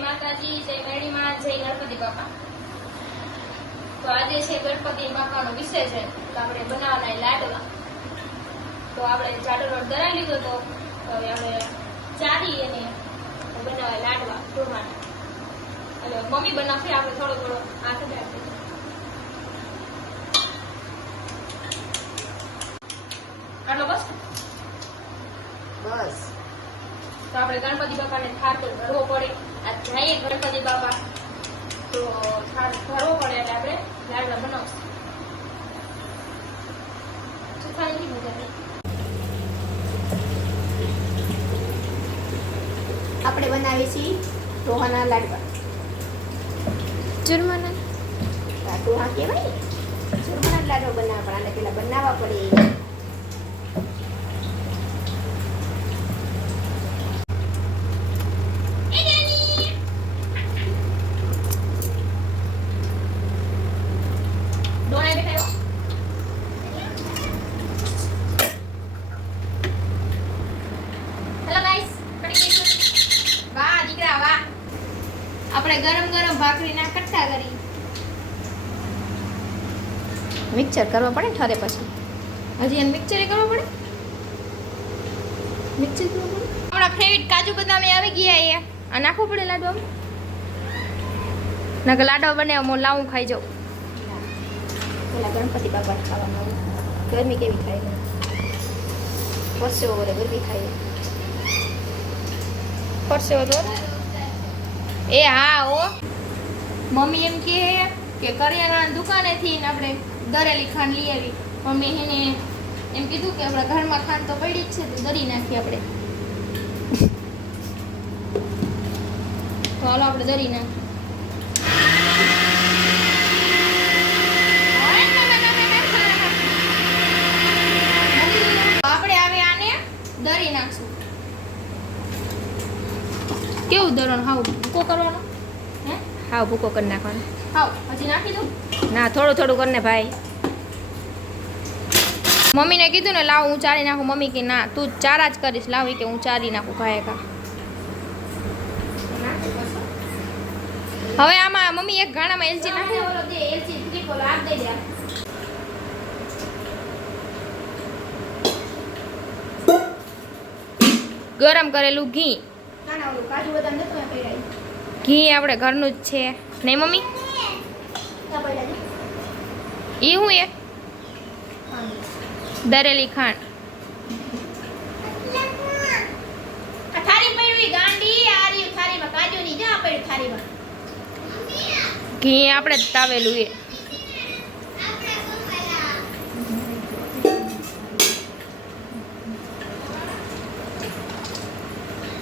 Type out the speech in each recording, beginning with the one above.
માતાજી જય મેળીમાં જય ગણપતિ બાપા. તો આજે છે ગણપતિ બાપાનો છે તો આપણે બનાવવાના લાડવા. તો આપણે જાડો રોડ દરાવી લીધો તો હવે આપણે ચારી અને બનાવે લાડવા ટોમાટા એટલે મમ્મી બનાવશે આપણે થોડો થોડો હાથ જ આટલો બસ? બસ. તો આપણે ગણપતિ બાપાને તો ભરવો પડે. ગણપતિ બાપા તો થાળ ભરવો પડે એટલે આપણે લાડવા બનાવશું. મજા આપણે બનાવીએ છીએ ટોહાના લાડવા. ચૂરમાના ટોહા કહેવાય ચૂરમાના લાડવા બનાવવા પણ આને પેલા બનાવવા પડે ડોણે બેઠાયો હેલો ગાઈસ પડી ગઈ વાહ દીકરા વાહ આપણે ગરમ ગરમ ભાખરીના કટ્ટા કરી મિક્સર કરવા પડે ઠરે પછી? હજી એને મિક્સર કરવા પડે? મિક્સર કરવા પડે? આપણા ફેવરિટ કાજુ બદામ આવી ગયા એ. આ નાખવું પડે લાડવા? નકર લાડવા બને હું લાવું ખાઈ જાઉં. પેલા ગણપતિ બાપા ખાવાનું. ગરમી કેવી થાય પરસેવો વરે ગરમી પડશે તો એ હા ઓ મમ્મી એમ કહે કે કરિયાણા દુકાનેથી આપણે દરેલી ખાંડ લઈ આવી. મમ્મી એને એમ કીધું કે આપણા ઘરમાં ખાંડ તો પડી જ છે, તો દરી નાખી આપણે. તો હાલો આપણે દરી નાખી આપણે હવે આને દરી નાખશું. કેવું દરણ હાવ? ભૂકો કરવાનો? હાવ ભૂકો કરી નાખવાનો. હાવ હજી નાખી દઉં? ના થોડું થોડું કરીને ભાઈ. મમ્મીને કીધું ને લાવ હું ચારી નાખું. મમ્મી કે ના તું ચારા જ કરીશ. લાવ કે હું ચારી નાખું ખાય કા હવે આમાં મમ્મી એક ગાણામાં એલચી નાખી એલચી ત્રિકોલ ગરમ કરેલું ઘી. કાજુ બદામ ઘી આપણે ઘરનું જ છે. નહીં, મમ્મી? એ હું એ? દરેલી ખાંડ. ઘી આપણે જ તાવેલું એ.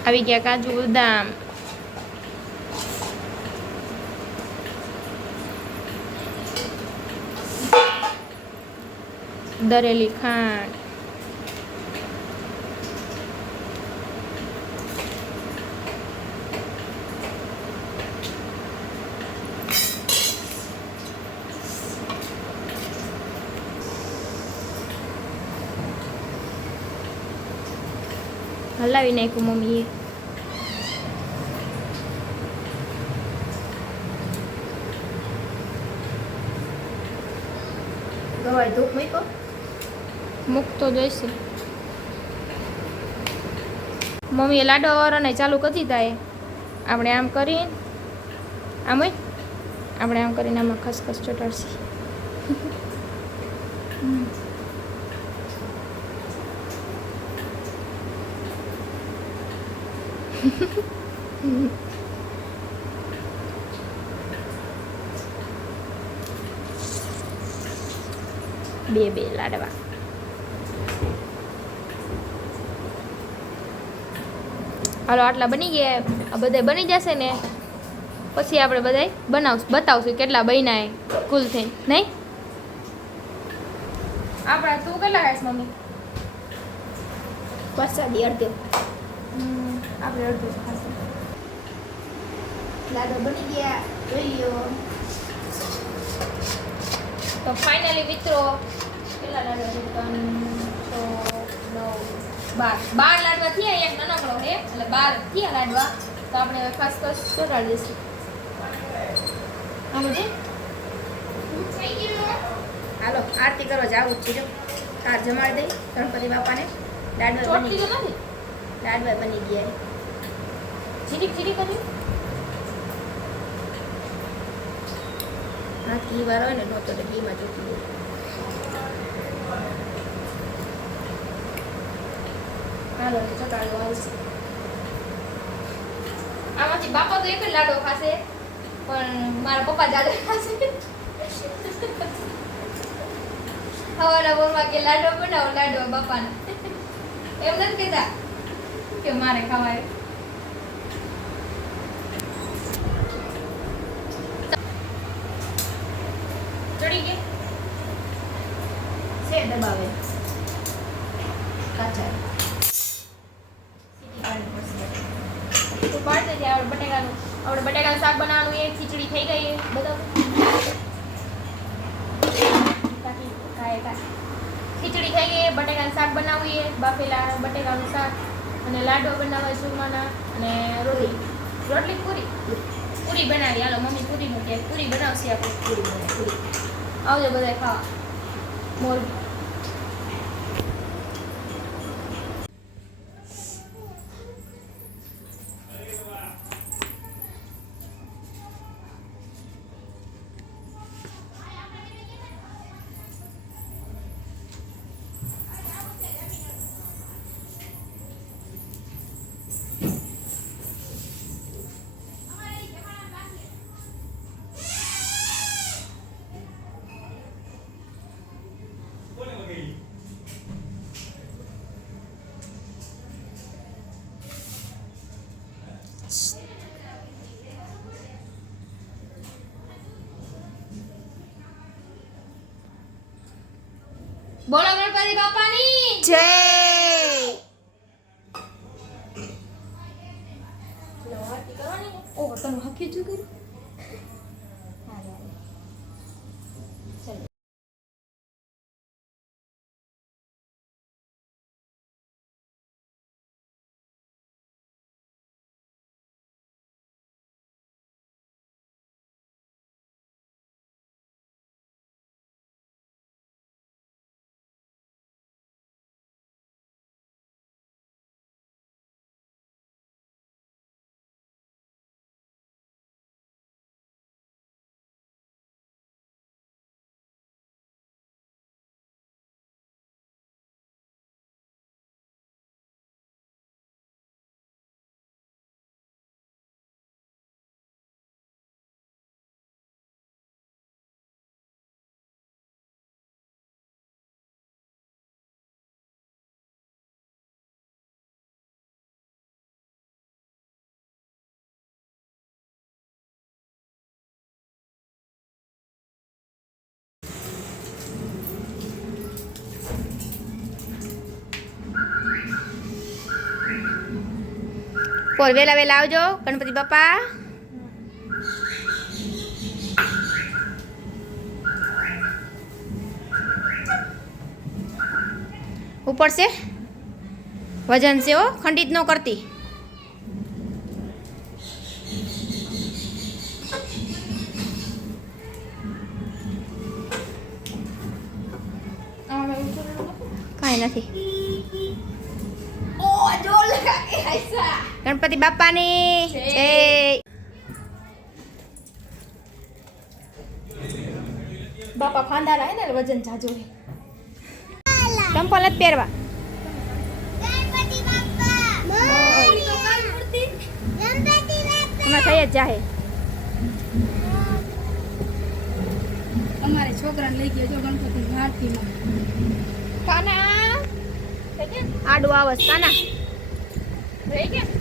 આવી ગયા કાજુ બદામ. દરેલી ખાંડ હલાવી નાખ્યું મમ્મીએ. ગવાય ધૂપ મૂકો મૂકતો જોઈશે. મમ્મીએ લાડો વાળાને ચાલુ કરી દીધા આપણે આમ કરી આમ આપણે આમ કરીને આમાં ખસખસ ચોટાડશી. બે બે લાડવા હાલો આટલા બની ગયા. આ બધા બની જશે ને? પછી આપણે બધા બનાવશું બતાવશું કેટલા બન્યા કુલ થઈને નહીં? આપણા તું કેટલા ખાઈશ મમ્મી? વરસાદી અડધો. આપણે અડધો ખાશું. લાડો બની ગયા જોઈ લો. તો ફાઇનલી મિત્રો કેટલા લાડવા છે ત્રણ છ નવ બાર. બાર લાડવા થયા એક નાનકડો હે એટલે બાર થયા લાડવા. તો આપણે ખાસ ખાસ ચોટાડી દઈશું આમ હાલો આરતી કરવા જાવું જ છે જો. તાર જમાડી દઈ ગણપતિ બાપાને. લાડવા બની ગયા. નથી? લાડવા બની ગયા. જીરી જીરી કરી હાથ ઘી વાર હોય ને નહોતો ઘીમાં ચોટી દઉં હાલો ચટાડો આવશે આમાંથી બાપા તો એક જ લાડો ખાશે, પણ મારા પપ્પા જાડો ખાશે. હવાના બોરમાં કે લાડો બનાવો, લાડો બાપાને. એમ નથી કહેતા કે મારે ખવાય તો પાડતે જ આપણે બટેકાનું આપણે બટેકાનું શાક બનાવવાનું એ ખીચડી થઈ ગઈ, બધું. ખીચડી થઈ ગઈ, બટેકાનું શાક બનાવીએ, બાફેલા બટેકાનું શાક, અને લાડો બનાવવા ચૂરમાના અને રોટલી. રોટલી પૂરી? પૂરી બનાવી, હાલો, મમ્મી પૂરી મૂકે, પૂરી બનાવશે આપણે. પૂરી પૂરી આવજો બધા ખાવા. મોર બોલો ગણપતિ બાપાની. જય. ઓહો તમે હકી જો કર્યું પોર વેલા વેલા આવજો ગણપતિ બાપા ઉપર છે? વજન છે ઓ ખંડિત ન કરતી. કાંઈ નથી ઓ જો લગા એ ऐसा ગણપતિ બાપાની. જય. બાપા ફાંદા હે ને વજન જાજો હે. ચંપલ જ પહેરવા. અમે થઈ જ જાહે. અમારે છોકરાને લઈ ગયો જો ગણપતિ આરતીમાં કાના? આડું આવસ કાના? રહી ગયા?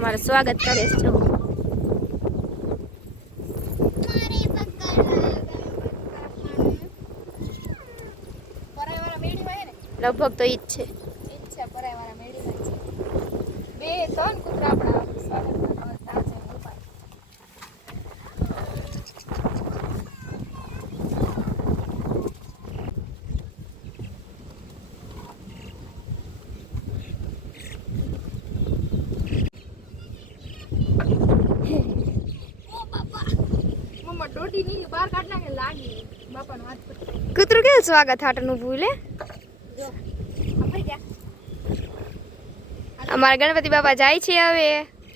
અમારું સ્વાગત કરે છે. જો લગભગ તો ઈ જ છે ઈચ્છા પરાયવાળા મેળીમાં છે બે ત્રણ કૂતરા આપણા સ્વાગત કરવા ત્યાં છે ઊભા. બાપાનો હાથ પકડી કૂતરું કેવું સ્વાગત હાટનું ભૂલે. અમારા ગણપતિ બાપા જાય છે હવે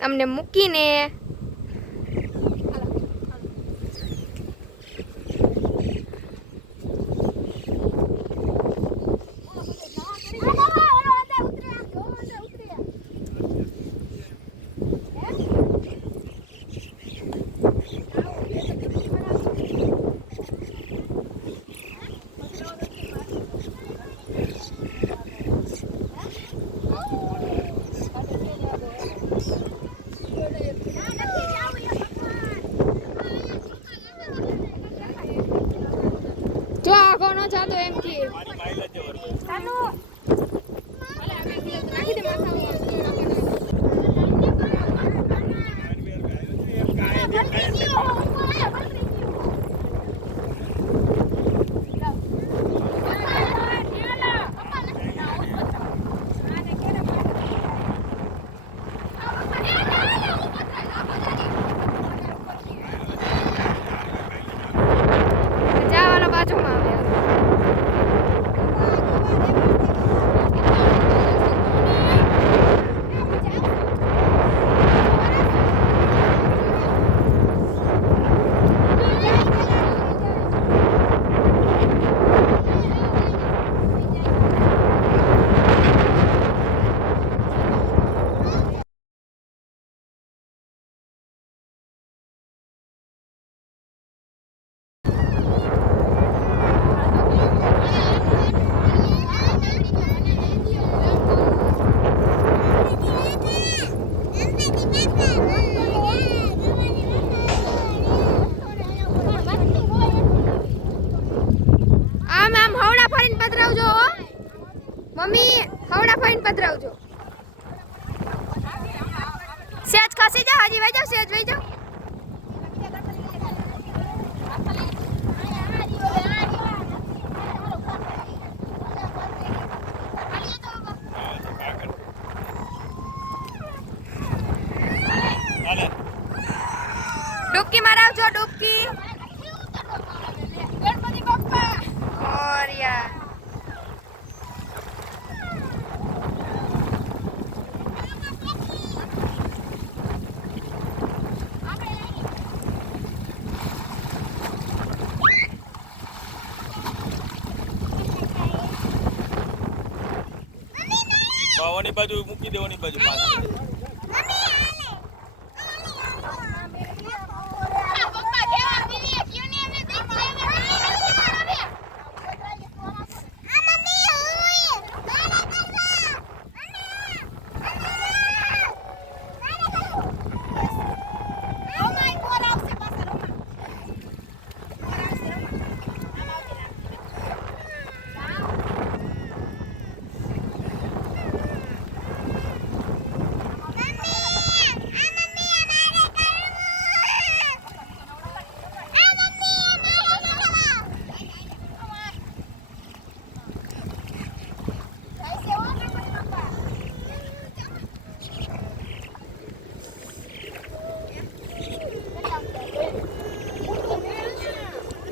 અમને મૂકીને જો આખો નો જાતો એમ કે. જાવાના બાજુમાં આવ્યા આમ આમ હવડા ફરીને પધરાવજો હો. મમ્મી હવડા ફરીને પધરાવજો સેજ ખસી જાઓ હજી વઈ જાઓ સેજ વઈ જાઓ. ઓની બાજુ મૂકી દેવાની બાજુ.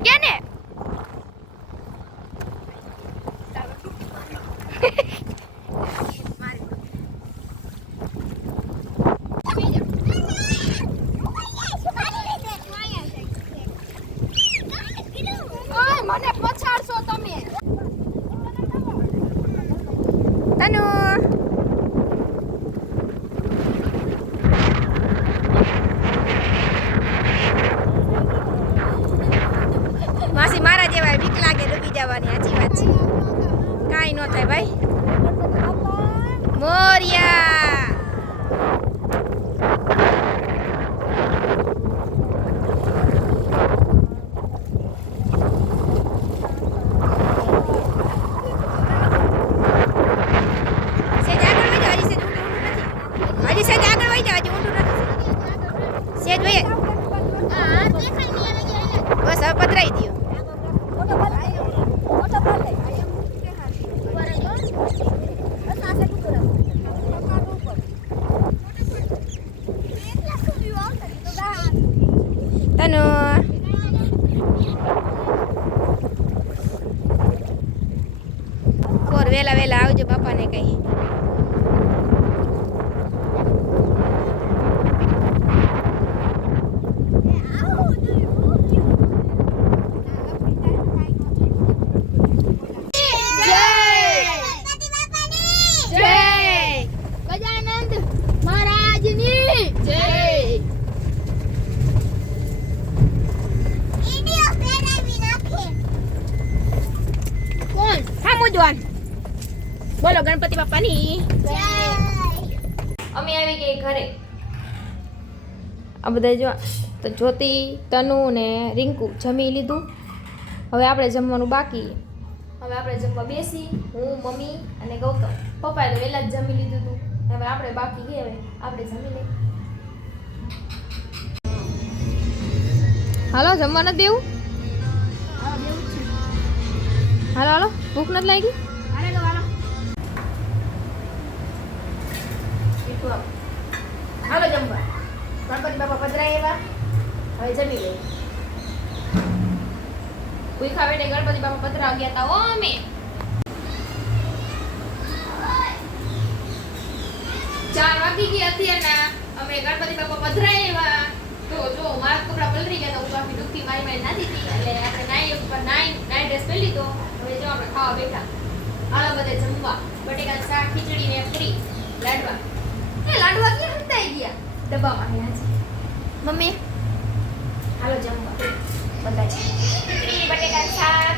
વગ્યા ને ઓય મને પછાડશો તમે તનુ માસી મારા જેવા બીક લાગે ડૂબી જવાની સાચી વાત છે કાંઈ ન થાય ભાઈ મોરિયા સેજ આગળ વહી જાઓ, હજી સેજ ઊંડું ઊંડું નથી. હજી સેજ આગળ વહી જાઓ, હજી ઊંડું નથી. સેજ વહી બસ હવે પધરાઈ દ્યો તનુ કોર આવજો બાપાને કઈ. બોલો ગણપતિ બાપાની. અમે આવી ગઈ ઘરે. આ બધા જો તો જ્યોતિ તનુ ને રિંકુ જમી લીધું. હવે આપણે જમવાનું બાકી. હવે આપણે જમવા બેસી હું મમ્મી અને ગૌતમ. પપ્પાએ તો વહેલા જ જમી લીધું હતું હવે આપણે બાકી ગઈ હવે. આપણે જમી લઈએ. હાલો જમવા નથી દેવું? હાલો હાલો ભૂખ નથી લાગી? હાલો જમવા ગણપતિ બાપા પધરાય એવા હવે જમી લઈએ ભૂખા વેટે ગણપતિ બાપા પધરાવ ગયા હતા ઓ અમે ચાર વાગી ગયા અત્યારના અમે ગણપતિ બાપા પધરાય એવા તો જો મારા કપડા પલરી ગયા તો હું આખી દુખતી મારી મારી નાતી હતી એટલે આપણે નાઈ ઉપર નાઈ નાઈ ડ્રેસ પહેરી લીધો હવે જો આપણે ખાવા બેઠા હાલો બધે જમવા બટેકા શાક ખીચડી ને ફ્રી લાડવા એ લાડવા ક્યાં હંતાઈ ગયા? ડબ્બામાં રહ્યા છે. મમ્મી. હાલો જમવા. બધા ખીચડી બટેકા શાક.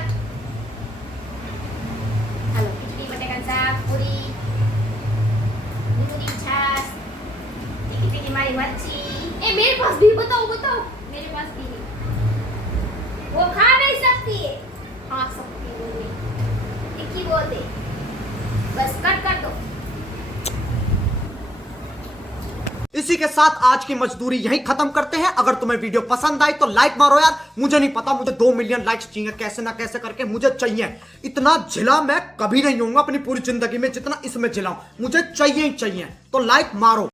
साथ आज की मजदूरी यही खत्म करते हैं। अगर तुम्हें वीडियो पसंद आई तो लाइक मारो यार। मुझे नहीं पता, मुझे दो मिलियन लाइक्स चाहिए। कैसे ना कैसे करके मुझे चाहिए। इतना झिला मैं कभी नहीं हूँ अपनी पूरी ज़िंदगी में जितना इसमें झिलाऊं मुझे चाहिए ही चाहिए। तो लाइक मारो।